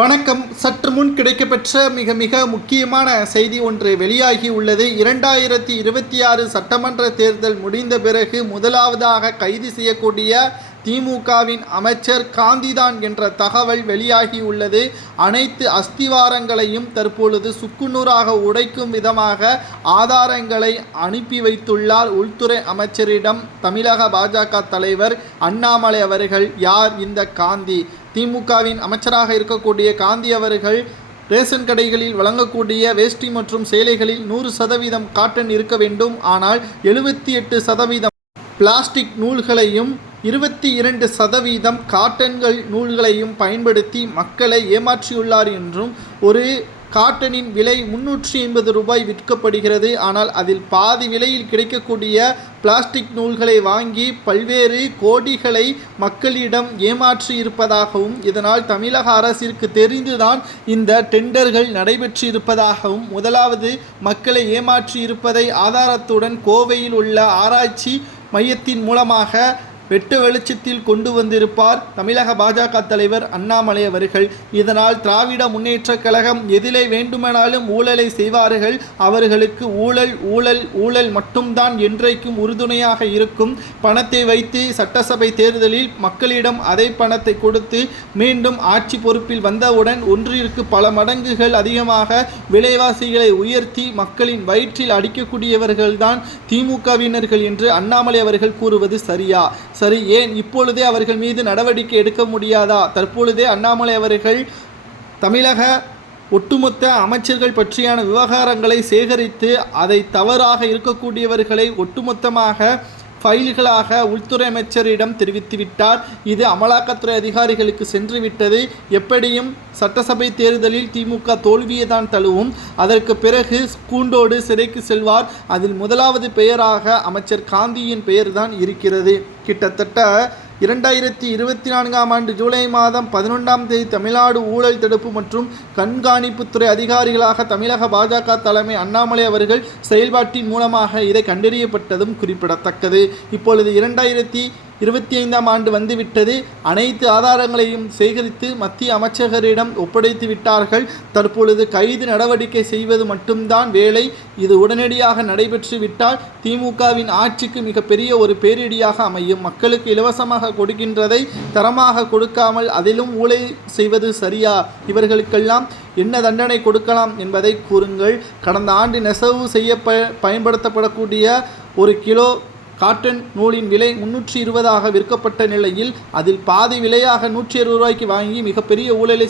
வணக்கம். சற்று முன் கிடைக்கப்பெற்ற மிக மிக முக்கியமான செய்தி ஒன்று வெளியாகி உள்ளது. 2026 சட்டமன்ற தேர்தல் முடிந்த பிறகு முதலாவதாக கைது செய்யக்கூடிய திமுகவின் அமைச்சர் காந்திதான் என்ற தகவல் வெளியாகி உள்ளது. அனைத்து அஸ்திவாரங்களையும் தற்பொழுது சுக்குநூறாக உடைக்கும் விதமாக ஆதாரங்களை அனுப்பி வைத்துள்ளார் உள்துறை அமைச்சரிடம் தமிழக பாஜக தலைவர் அண்ணாமலை அவர்கள். யார் இந்த காந்தி? திமுகவின் அமைச்சராக இருக்கக்கூடிய காந்தி அவர்கள் ரேஷன் கடைகளில் வழங்கக்கூடிய வேஷ்டி மற்றும் சேலைகளில் 100% காட்டன் இருக்க வேண்டும், ஆனால் 78% பிளாஸ்டிக் நூல்களையும் 22% காட்டன்கள் நூல்களையும் பயன்படுத்தி மக்களை ஏமாற்றியுள்ளார் என்றும், ஒரு காட்டனின் விலை 380 ரூபாய் விற்கப்படுகிறது. ஆனால் அதில் பாதி விலையில் கிடைக்கக்கூடிய பிளாஸ்டிக் நூல்களை வாங்கி பல்வேறு கோடிகளை மக்களிடம் ஏமாற்றி இருப்பதாகவும், இதனால் தமிழக அரசிற்கு தெரிந்துதான் இந்த டெண்டர்கள் நடைபெற்று இருப்பதாகவும், முதலாவது மக்களை ஏமாற்றி இருப்பதை ஆதாரத்துடன் கோவையில் உள்ள ஆராய்ச்சி மையத்தின் மூலமாக வெட்ட வெளிச்சத்தில் கொண்டு வந்திருப்பார் தமிழக பாஜக தலைவர் அண்ணாமலை அவர்கள். இதனால் திராவிட முன்னேற்ற கழகம் எதிலே வேண்டுமானாலும் ஊழலை செய்வார்கள். அவர்களுக்கு ஊழல் ஊழல் ஊழல் மட்டும்தான் என்றைக்கும் உறுதுணையாக இருக்கும். பணத்தை வைத்து சட்டசபை தேர்தலில் மக்களிடம் அதே பணத்தை கொடுத்து மீண்டும் ஆட்சி பொறுப்பில் வந்தவுடன் ஒன்றிற்கு பல மடங்குகள் அதிகமாக விலைவாசிகளை உயர்த்தி மக்களின் வயிற்றில் அடிக்கக்கூடியவர்கள்தான் திமுகவினர்கள் என்று அண்ணாமலை அவர்கள் கூறுவது சரியா? சரி, ஏன் இப்பொழுதே அவர்கள் மீது நடவடிக்கை எடுக்க முடியாதா? தற்பொழுதே அண்ணாமலை அவர்கள் தமிழக ஒட்டுமொத்த அமைச்சர்கள் பற்றியான விவகாரங்களை சேகரித்து அதை தவறாக இருக்கக்கூடியவர்களை ஒட்டுமொத்தமாக ஃபைல்களாக உள்துறை அமைச்சரிடம் தெரிவித்துவிட்டார். இது அமலாக்கத்துறை அதிகாரிகளுக்கு சென்றுவிட்டது. எப்படியும் சட்டசபை தேர்தலில் திமுக தோல்வியை தான் தழுவும். அதற்கு பிறகு கூண்டோடு சிறைக்கு செல்வார். அதில் முதலாவது பெயராக அமைச்சர் காந்தியின் பெயர்தான் இருக்கிறது. கிட்டத்தட்ட 2024ஆம் ஆண்டு ஜூலை மாதம் 11ஆம் தேதி தமிழ்நாடு ஊழல் தடுப்பு மற்றும் கண்காணிப்புத்துறை அதிகாரிகளாக தமிழக பாஜக தலைமை அண்ணாமலை அவர்கள் செயல்பாட்டின் மூலமாக இதை கண்டறியப்பட்டதும் குறிப்பிடத்தக்கது. இப்பொழுது 2025ஆம் ஆண்டு வந்துவிட்டது. அனைத்து ஆதாரங்களையும் சேகரித்து மத்திய அமைச்சகரிடம் ஒப்படைத்து விட்டார்கள். தற்பொழுது கைது நடவடிக்கை செய்வது மட்டும்தான் வேலை. இது உடனடியாக நடைபெற்று விட்டால் திமுகவின் ஆட்சிக்கு மிகப்பெரிய ஒரு பேரிடியாக அமையும். மக்களுக்கு இலவசமாக கொடுக்கின்றதை தரமாக கொடுக்காமல் அதிலும் ஊழல் செய்வது சரியா? இவர்களுக்கெல்லாம் என்ன தண்டனை கொடுக்கலாம் என்பதை கூறுங்கள். கடந்த ஆண்டு நெசவு செய்ய பயன்படுத்தப்படக்கூடிய 1 கிலோ காட்டன் நூலின் விலை 320 விற்கப்பட்ட நிலையில் அதில் பாதி விலையாக 120 ரூபாய்க்கு வாங்கி மிகப்பெரிய ஊழலை